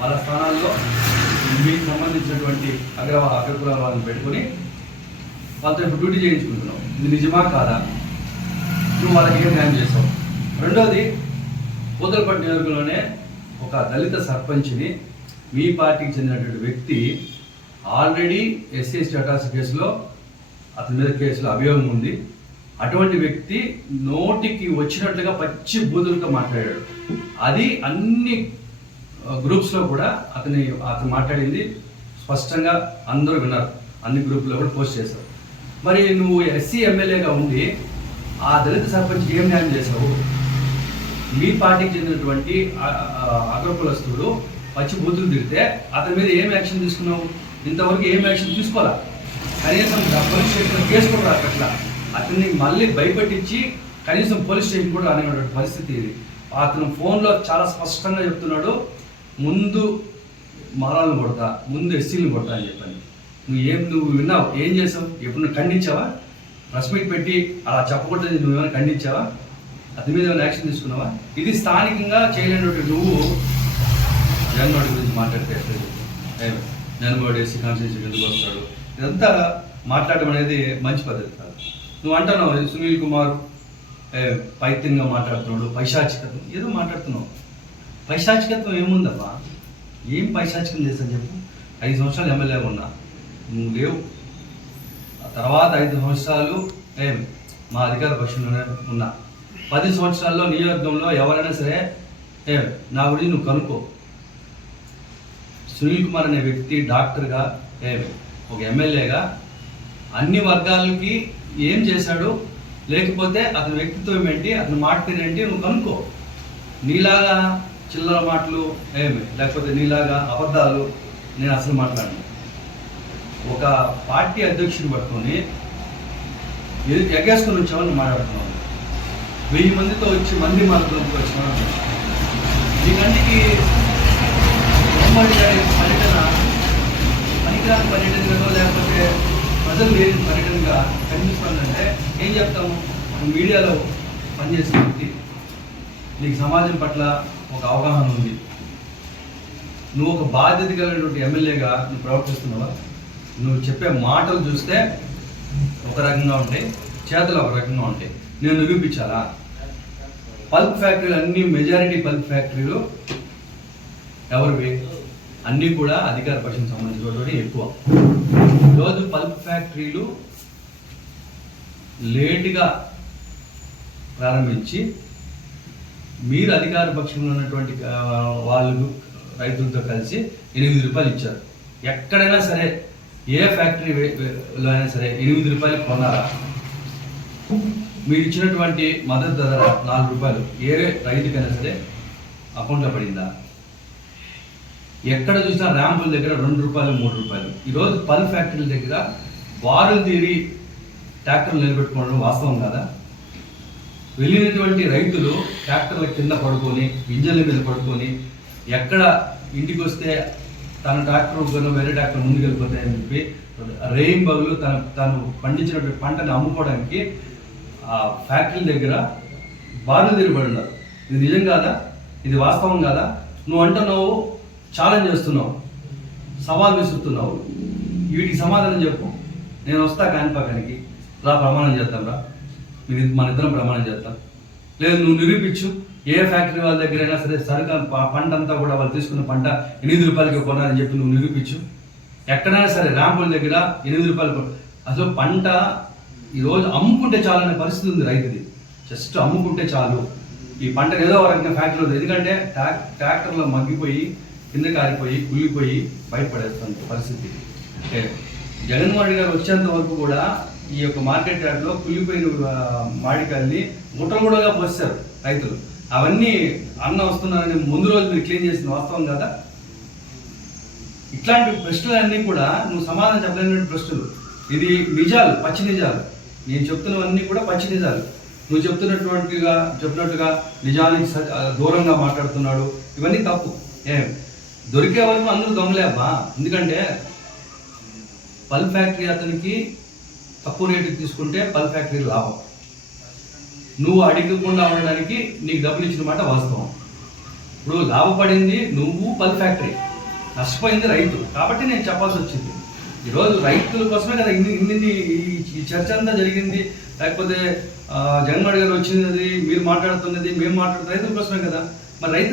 వాళ్ళ స్థానాల్లో మీకు సంబంధించినటువంటి అగ్ర అగ్రకులాల వాళ్ళని పెట్టుకొని వాళ్ళతో ఇప్పుడు డ్యూటీ చేయించుకుంటున్నావు ఇది నిజమా కాదా? నువ్వు వాళ్ళకి ఏం న్యాయం చేసావు రెండోది పూతలపట్టు నియోజకవర్గంలోనే ఒక దళిత సర్పంచ్ని మీ పార్టీకి చెందినటువంటి వ్యక్తి ఆల్రెడీ ఎస్సీ స్టేటస్ కేసులో అతని మీద కేసులో అభియోగం ఉంది. అటువంటి వ్యక్తి నోటికి వచ్చినట్లుగా పచ్చి బూతులతో మాట్లాడాడు. అది అన్ని గ్రూప్స్లో కూడా అతని అతను మాట్లాడింది. స్పష్టంగా అందరూ విన్నారు. అన్ని గ్రూపుల్లో కూడా పోస్ట్ చేశారు. మరి నువ్వు ఎస్సీ ఎమ్మెల్యేగా ఉండి ఆ దళిత సర్పంచ్ ఏం న్యాయం చేశావు? మీ పార్టీకి చెందినటువంటి అగ్రకులస్తుడు పచ్చి బూతులు తిరిగితే అతని మీద ఏం యాక్షన్ తీసుకున్నావు? ఇంతవరకు ఏం యాక్షన్ తీసుకోవాలా? కనీసం పోలీస్ స్టేషన్ కేసు కూడా అట్లా అతన్ని మళ్ళీ భయపెట్టించి కనీసం పోలీస్ స్టేషన్ కూడా రానివ్వటువంటి పరిస్థితి ఇది. అతను ఫోన్లో చాలా స్పష్టంగా చెప్తున్నాడు. ముందు మాలను కొడతా ముందు ఎస్సీలు కొడతా అని చెప్పాను నువ్వు ఏం నువ్వు విన్నావు ఏం చేసావు? ఎప్పుడు నువ్వు ఖండించావా? ప్రెస్ మీట్ పెట్టి అలా చెప్పకూడదు నువ్వు ఏమైనా ఖండించావా? అతని మీద ఏమైనా యాక్షన్ తీసుకున్నావా? ఇది స్థానికంగా చేయలేనటువంటి నువ్వు జగన్మోహన్ గురించి మాట్లాడితే జగన్మోహన్ ఎస్సీ కాన్స్టిట్యూషన్ ఎందుకు వస్తాడు? ఇదంతా మాట్లాడడం అనేది మంచి పద్ధతి కాదు. నువ్వు అంటున్నావు సునీల్ కుమార్ పైత్యంగా మాట్లాడుతున్నాడు పైశాచికత ఏదో మాట్లాడుతున్నావు. పైశాచికత్వం ఏముందమ్మా ఏం పైశాచికం చేస్తాను చెప్పు? ఐదు సంవత్సరాలు ఎమ్మెల్యే ఉన్నా. నువ్వు లేవు. ఆ తర్వాత ఐదు సంవత్సరాలు ఏం? మా అధికార పక్షంలోనే ఉన్నా పది సంవత్సరాల్లో నియోజకవర్గంలో ఎవరైనా సరే ఏం? నా గురించి నువ్వు కనుక్కో. సునీల్ కుమార్ అనే వ్యక్తి డాక్టర్గా ఏం? ఒక ఎమ్మెల్యేగా అన్ని వర్గాలకి ఏం చేశాడు? లేకపోతే అతని వ్యక్తిత్వం ఏంటి? అతని మాట ఏంటి? నువ్వు కనుక్కో. నీలాగా చిల్లర మాటలు ఏమి? లేకపోతే నీలాగా అబద్ధాలు నేను అసలు మాట్లాడను. ఒక పార్టీ అధ్యక్షుడు పట్టుకొని ఎ- వచ్చామని మాట్లాడుతున్నాను వెయ్యి మందితో వచ్చి మంది మార్గంలోకి వచ్చినాను దీనికి గంటికి పర్యటన పనికిరాని పర్యటనగా లేకపోతే ప్రజలు లేని పర్యటనగా కనిపిస్తుందంటే ఏం చెప్తాము? మీడియాలో పనిచేసే వ్యక్తి నీకు సమాజం పట్ల ఒక అవగాహన ఉంది. నువ్వు ఒక బాధ్యత కలిగినటువంటి ఎమ్మెల్యేగా నువ్వు ప్రవర్తిస్తున్నావా? నువ్వు చెప్పే మాటలు చూస్తే ఒక రకంగా ఉంటాయి చేతులు ఒక రకంగా ఉంటాయి. నేను నిరూపించాలా పల్ప్ ఫ్యాక్టరీలు అన్ని మెజారిటీ పల్ప్ ఫ్యాక్టరీలు ఎవరివి అన్నీ కూడా అధికార పక్షం సంబంధించినటువంటి ఎక్కువ. ఈరోజు పల్ప్ ఫ్యాక్టరీలు లేటుగా ప్రారంభించి మీరు అధికార పక్షంలో ఉన్నటువంటి వాళ్ళు రైతులతో కలిసి ఎనిమిది రూపాయలు ఇచ్చారు. ఎక్కడైనా సరే ఏ ఫ్యాక్టరీలో అయినా సరే ఎనిమిది రూపాయలు కొన్నారా? మీరు ఇచ్చినటువంటి మద్దతు ధర నాలుగు రూపాయలు. ఏ రైతుకైనా సరే అకౌంట్లో పడిందా? ఎక్కడ చూసినా ర్యాంపుల దగ్గర రెండు రూపాయలు మూడు రూపాయలు. ఈరోజు పల్ ఫ్యాక్టరీల దగ్గర బారులు తీరి ట్రాక్టర్లు నిలబెట్టుకోవడం వాస్తవం కదా? వెళ్ళినటువంటి రైతులు ట్రాక్టర్ల కింద పడుకొని ఇంజన్ల మీద పడుకొని ఎక్కడ ఇంటికి వస్తే తన ట్రాక్టర్ కన్నా వేరే ట్రాక్టర్ ముందుకెళ్ళిపోతాయని చెప్పి రెయిన్ బగులు తన తను పండించినటువంటి పంటను అమ్ముకోవడానికి ఆ ఫ్యాక్టరీ దగ్గర బారులు తిరగబడి ఉన్నారు. ఇది నిజం కాదా? ఇది వాస్తవం కాదా? నువ్వు అంటున్నావు ఛాలెంజ్ చేస్తున్నావు సవాల్ విసురుతున్నావు. వీటికి సమాధానం చెప్పు. నేను వస్తా కాణిపాకానికి. రా ప్రమాణం చేద్దాం రా. మీరు మన ఇద్దరం ప్రమాణం చేస్తాం. లేదు నువ్వు నిరూపించు ఏ ఫ్యాక్టరీ వాళ్ళ దగ్గరైనా సరే సరుకు పంట అంతా కూడా వాళ్ళు తీసుకున్న పంట ఎనిమిది రూపాయలకి కొనాలని చెప్పి నువ్వు నిరూపించు. ఎక్కడైనా సరే ర్యాంపుల దగ్గర ఎనిమిది రూపాయలు అసలు పంట ఈరోజు అమ్ముకుంటే చాలు అనే పరిస్థితి ఉంది రైతుది. జస్ట్ అమ్ముకుంటే చాలు. ఈ పంట ఏదో ఒక ఫ్యాక్టరీ ఉంది ఎందుకంటే ట్రాక్ ట్రాక్టర్లో మగ్గిపోయి కింద కారిపోయి కుళ్ళిపోయి బయటపడేస్తుంది పరిస్థితి. అంటే జగన్మోహన్ రెడ్డి గారు వచ్చేంత వరకు కూడా ఈ యొక్క మార్కెట్ యార్డ్లో కులిపోయిన ఆ, మామిడికాయల్ని పోస్తారు రైతులు. అవన్నీ అన్న వస్తున్నారని ముందు రోజు మీరు క్లీన్ చేసిన వాస్తవం కదా? ఇట్లాంటి ప్రశ్నలన్నీ కూడా నువ్వు సమాధానం చెప్పలేని ప్రశ్నలు. ఇది నిజాలు పచ్చి నిజాలు. నేను చెప్తున్నవన్నీ కూడా పచ్చి నిజాలు. నువ్వు చెప్తున్నటువంటిగా చెప్పినట్టుగా నిజానికి దూరంగా మాట్లాడుతున్నాడు. ఇవన్నీ తప్పు. ఏం? దొరికే వరకు అందరూ దొంగలేబ్బా ఎందుకంటే పల్ ఫ్యాక్టరీ అతనికి తక్కువ రేటుకి తీసుకుంటే పల్ ఫ్యాక్టరీ లాభం. నువ్వు అడగకుండా ఉండడానికి నీకు డబ్బులు ఇచ్చిన మాట వాస్తవం. ఇప్పుడు లాభపడింది నువ్వు పల్ ఫ్యాక్టరీ. నష్టపోయింది రైతు. కాబట్టి నేను చెప్పాల్సి వచ్చింది. ఈరోజు రైతుల కోసమే కదా ఇన్ని ఇన్ని ఈ- చర్చ అంతా జరిగింది. లేకపోతే జగన్మోహన్ గారు వచ్చినది మీరు మాట్లాడుతున్నది మేము మాట్లాడుతున్న రైతుల కోసమే కదా. మరి రైతు